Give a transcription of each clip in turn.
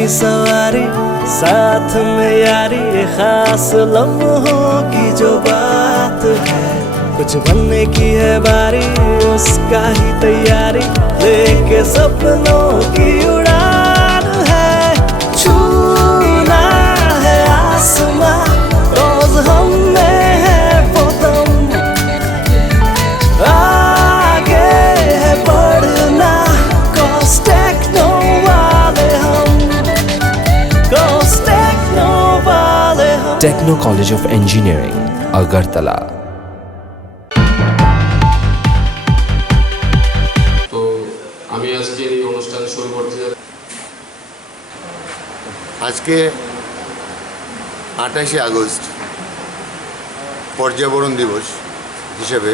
की सवारी, साथ में यारी, खास लम्हों की जो बात है। कुछ बनने की है बारी, उसका ही तैयारी, लेके सपनों की उड़ान है। छूना है आसमां, रोज हम में है वो दम, आगे है बढ़ना, cause techno वाले हम, cause techno वाले हम। Techno College of Engineering, Agartala. আমি আজকে এই অনুষ্ঠান শুরু করতে যাচ্ছি। আজকে 28শে আগস্ট পর্যাবরণ দিবস হিসেবে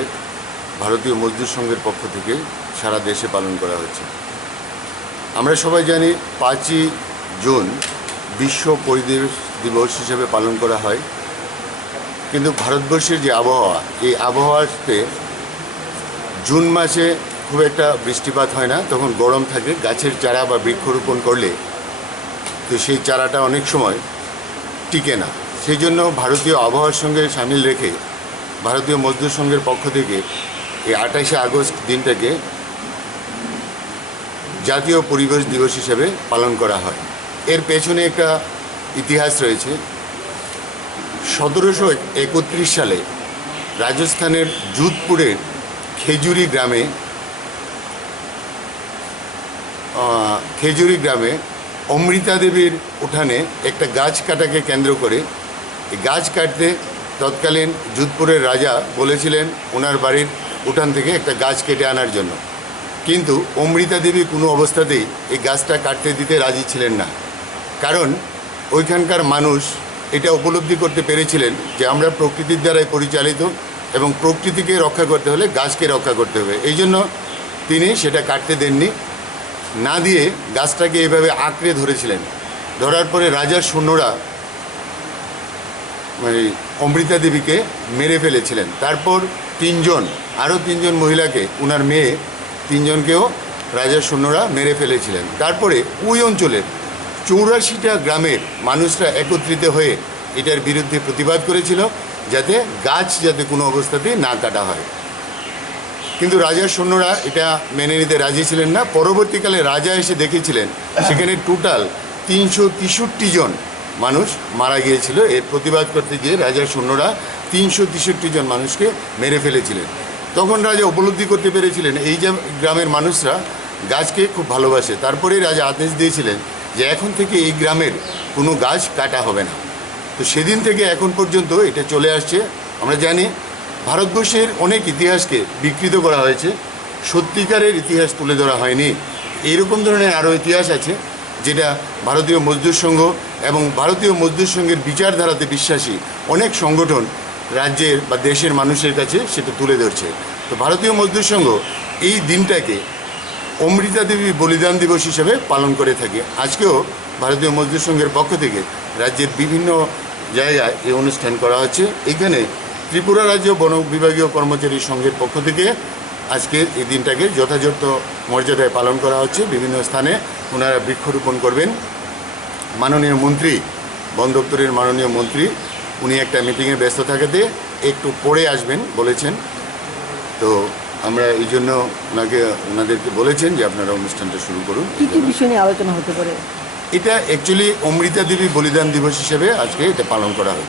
ভারতীয় মজদুর সংঘের পক্ষ থেকে সারা দেশে পালন করা হচ্ছে। আমরা সবাই জানি 5ই জুন বিশ্ব পরিবেশ দিবস হিসেবে পালন করা হয়, কিন্তু ভারতবর্ষের যে আবহাওয়া, এই আবহাওয়াতে জুন মাসে খুব একটা বৃষ্টিপাত হয় না, তখন গরম থাকে। গাছের চারা বা বৃক্ষরোপণ করলে তো সেই চারাটা অনেক সময় টিকে না। সেই জন্য ভারতীয় আবহাওয়ার সঙ্গে সামিল রেখে ভারতীয় মজদুর সংঘের পক্ষ থেকে এই 28শে আগস্ট দিনটাকে জাতীয় পরিবেশ দিবস হিসেবে পালন করা হয়। এর পেছনে একটা ইতিহাস রয়েছে। 1731 সালে রাজস্থানের যোধপুরের খেজুরি গ্রামে অমৃতা দেবীর উঠানে একটা গাছ কাটাকে কেন্দ্র করে, এই গাছ কাটতে তৎকালীন যোধপুরের রাজা বলেছিলেন ওনার বাড়ির উঠান থেকে একটা গাছ কেটে আনার জন্য, কিন্তু অমৃতা দেবী কোনো অবস্থাতেই এই গাছটা কাটতে দিতে রাজি ছিলেন না। কারণ ওইখানকার মানুষ এটা উপলব্ধি করতে পেরেছিলেন যে আমরা প্রকৃতির দ্বারাই পরিচালিত এবং প্রকৃতিকে রক্ষা করতে হলে গাছকে রক্ষা করতে হবে। এই জন্য তিনি সেটা কাটতে দেননি, না দিয়ে গাছটাকে এইভাবে আঁকড়ে ধরেছিলেন। ধরার পরে রাজার সৈন্যরা অমৃতা দেবীকে মেরে ফেলেছিলেন। তারপর আরও তিনজন মহিলাকে, ওনার মেয়ে 3জনকেও রাজার সৈন্যরা মেরে ফেলেছিলেন। তারপরে ওই অঞ্চলের 84টা গ্রামের মানুষরা একত্রিত হয়ে এটার বিরুদ্ধে প্রতিবাদ করেছিল, যাতে গাছ কোনো অবস্থাতেই না কাটা হয়। কিন্তু রাজার সৈন্যরা এটা মেনে নিতে রাজি ছিলেন না। পরবর্তীকালে রাজা এসে দেখেছিলেন সেখানে টোটাল 363 জন মানুষ মারা গিয়েছিল। এর প্রতিবাদ করতে গিয়ে রাজার সৈন্যরা 363 জন মানুষকে মেরে ফেলেছিলেন। তখন রাজা উপলব্ধি করতে পেরেছিলেন এই যে গ্রামের মানুষরা গাছকে খুব ভালোবাসে। তারপরেই রাজা আদেশ দিয়েছিলেন যে এখন থেকে এই গ্রামের কোনো গাছ কাটা হবে না। তো সেদিন থেকে এখন পর্যন্ত এটা চলে আসছে। আমরা জানি ভারতবর্ষের অনেক ইতিহাসকে বিকৃত করা হয়েছে, সত্যিকারের ইতিহাস তুলে ধরা হয়নি। এইরকম ধরনের আরও ইতিহাস আছে যেটা ভারতীয় মজদুর সংঘ এবং ভারতীয় মজদুর সংঘের বিচারধারাতে বিশ্বাসী অনেক সংগঠন রাজ্যের বা দেশের মানুষের কাছে সেটা তুলে ধরছে। তো ভারতীয় মজদুর সংঘ এই দিনটাকে অমৃতা দেবী বলিদান দিবস হিসেবে পালন করে থাকে। আজকেও ভারতীয় মজদুর সংঘের পক্ষ থেকে রাজ্যের বিভিন্ন জায়গায় এই অনুষ্ঠান করা হচ্ছে। এখানে ত্রিপুরা রাজ্য বন বিভাগীয় কর্মচারী সংঘের পক্ষ থেকে আজকের এই দিনটাকে যথাযথ মর্যাদায় পালন করা হচ্ছে। বিভিন্ন স্থানে ওনারা বৃক্ষরোপণ করবেন। মাননীয় মন্ত্রী, বন দপ্তরের মাননীয় মন্ত্রী, উনি একটা মিটিংয়ে ব্যস্ত থাকাতে একটু পরে আসবেন বলেছেন। তো আমরা এই জন্য ওনাদেরকে বলেছেন যে আপনারা অনুষ্ঠানটা শুরু করুন। কী কী বিষয় নিয়ে আলোচনা হতে পারে? এটা অ্যাকচুয়ালি অমৃতা দেবী বলিদান দিবস হিসেবে আজকে এটা পালন করা হয়।